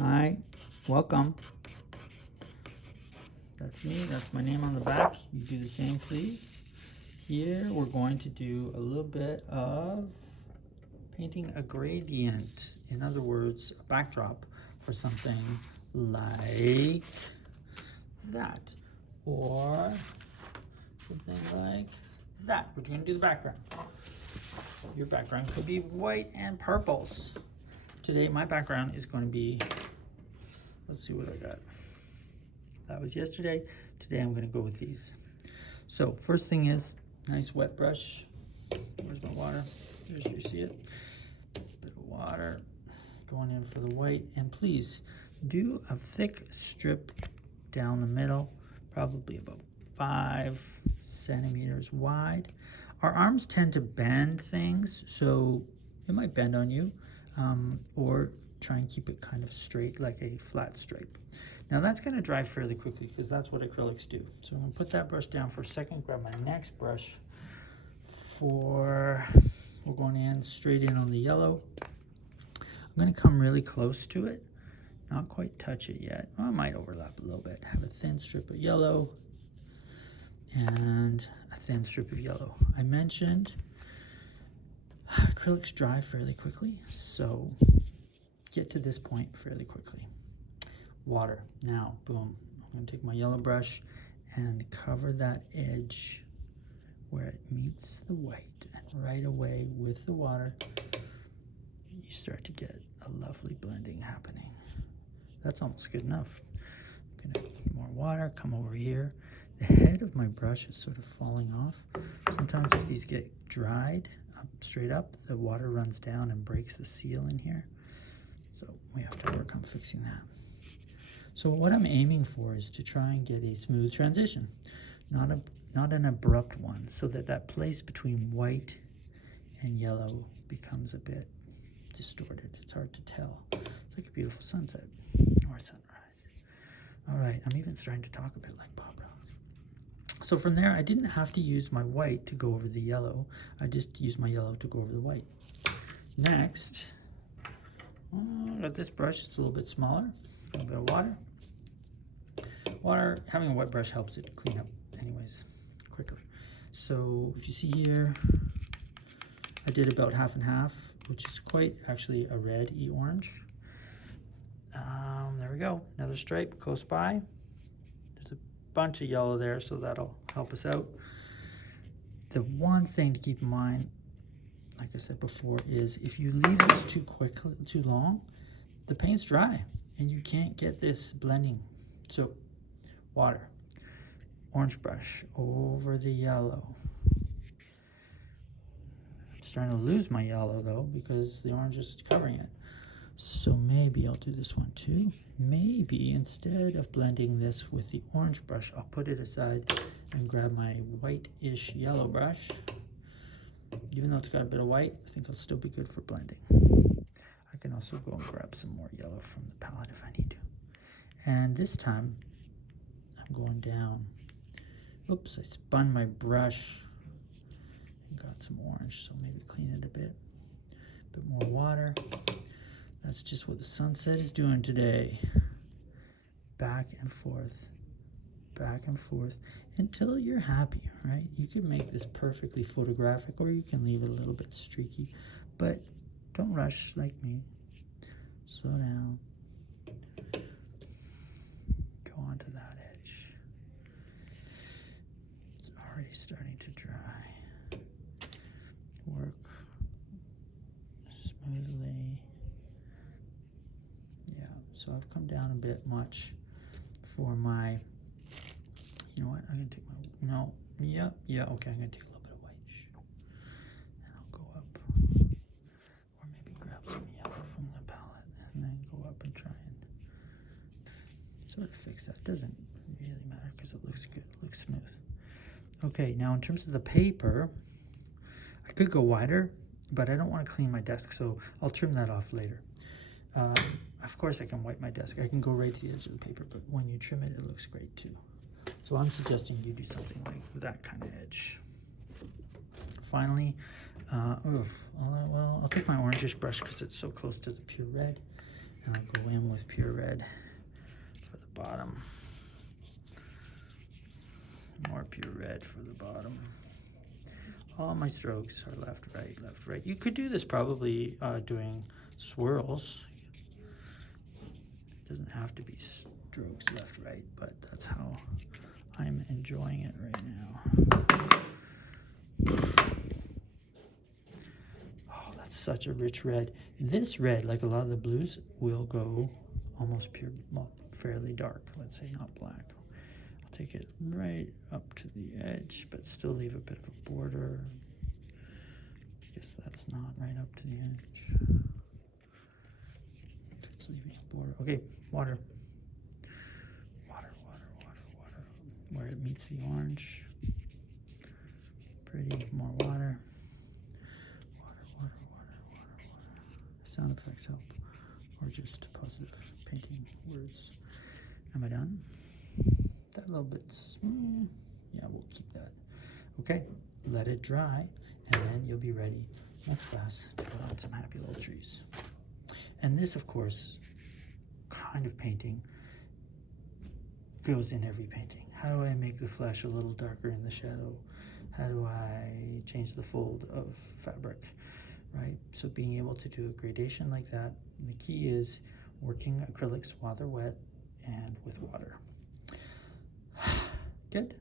Hi, welcome. That's me, that's my name on the back. You do the same, please. Here we're going to do a little bit of painting a gradient. In other words, a backdrop for something like that. Or something like that. We're going to do the background. Your background could be white and purples. Today my background is going to be, let's see what I got. That was yesterday. Today I'm going to go with these. So first thing is nice wet brush. Where's my water? There's, you see it. Bit of water going in for the white, and please do a thick strip down the middle, probably about 5 centimeters wide. Our arms tend to bend things, so it might bend on you, or try and keep it kind of straight, like a flat stripe. Now that's going to dry fairly quickly because that's what acrylics do. So I'm going to put that brush down for a second, grab my next brush we're going in straight in on the yellow. I'm going to come really close to it, not quite touch it yet. Well, I might overlap a little bit. Have a thin strip of yellow and a thin strip of yellow. I mentioned acrylics dry fairly quickly, so get to this point fairly quickly. Water. Now, boom. I'm going to take my yellow brush and cover that edge where it meets the white, and right away with the water you start to get a lovely blending happening. That's almost good enough. I'm going to get more water, come over here. The head of my brush is sort of falling off. Sometimes if these get dried straight up, the water runs down and breaks the seal in here. So we have to work on fixing that. So what I'm aiming for is to try and get a smooth transition, not an abrupt one, so that that place between white and yellow becomes a bit distorted. It's hard to tell. It's like a beautiful sunset or sunrise. All right, I'm even starting to talk a bit like Bob Ross. So from there, I didn't have to use my white to go over the yellow. I just used my yellow to go over the white. Next, I got this brush. It's a little bit smaller. A little bit of water. Having a wet brush helps it clean up anyways quicker. So if you see here, I did about half and half, which is quite actually a red-y orange. There we go, another stripe close by. There's a bunch of yellow there, so that'll help us out. The one thing to keep in mind, like I said before, is if you leave this too long, the paint's dry and you can't get this blending. So water, orange brush over the yellow. I'm starting to lose my yellow though because the orange is covering it. So maybe I'll do this one too. Maybe instead of blending this with the orange brush, I'll put it aside and grab my white-ish yellow brush. Even though it's got a bit of white, I think it'll still be good for blending. I can also go and grab some more yellow from the palette if I need to. And this time, I'm going down. Oops, I spun my brush and got some orange, so maybe clean it a bit. A bit more water. That's just what the sunset is doing today. Back and forth until you're happy, right? You can make this perfectly photographic or you can leave it a little bit streaky, but don't rush like me. Slow down. Go onto that edge. It's already starting to dry. Work smoothly. Yeah, so I've come down a bit much for my, you know what, I'm gonna take my, no, yeah, okay, I'm gonna take a little bit of white, and I'll go up, or maybe grab some yellow from the palette, and then go up and try and sort of fix that. Doesn't really matter because it looks good, it looks smooth. Okay, now in terms of the paper, I could go wider, but I don't want to clean my desk, so I'll trim that off later. Of course I can wipe my desk. I can go right to the edge of the paper, but when you trim it, it looks great too. So I'm suggesting you do something like that kind of edge. Finally, well, I'll take my orangish brush because it's so close to the pure red, And I'll go in with pure red for the bottom. More pure red for the bottom. All my strokes are left, right, left, right. You could do this probably doing swirls. It doesn't have to be strokes left, right, but that's how I'm enjoying it right now. Oh, that's such a rich red. This red, like a lot of the blues, will go almost pure, well, fairly dark. Let's say not black. I'll take it right up to the edge, but still leave a bit of a border. I guess that's not right up to the edge. Just leaving a border. Okay, water. Water, water, water, water. Where it meets the orange. Pretty, more water. Water, water, water, water, water. Sound effects help. Or just positive painting words. Am I done? That little bit's, yeah, we'll keep that. Okay, let it dry, and then you'll be ready next class to put on some happy little trees. And this, of course, kind of painting goes in every painting. How do I make the flesh a little darker in the shadow? How do I change the fold of fabric, right? So being able to do a gradation like that, the key is working acrylics while they're wet and with water. Good.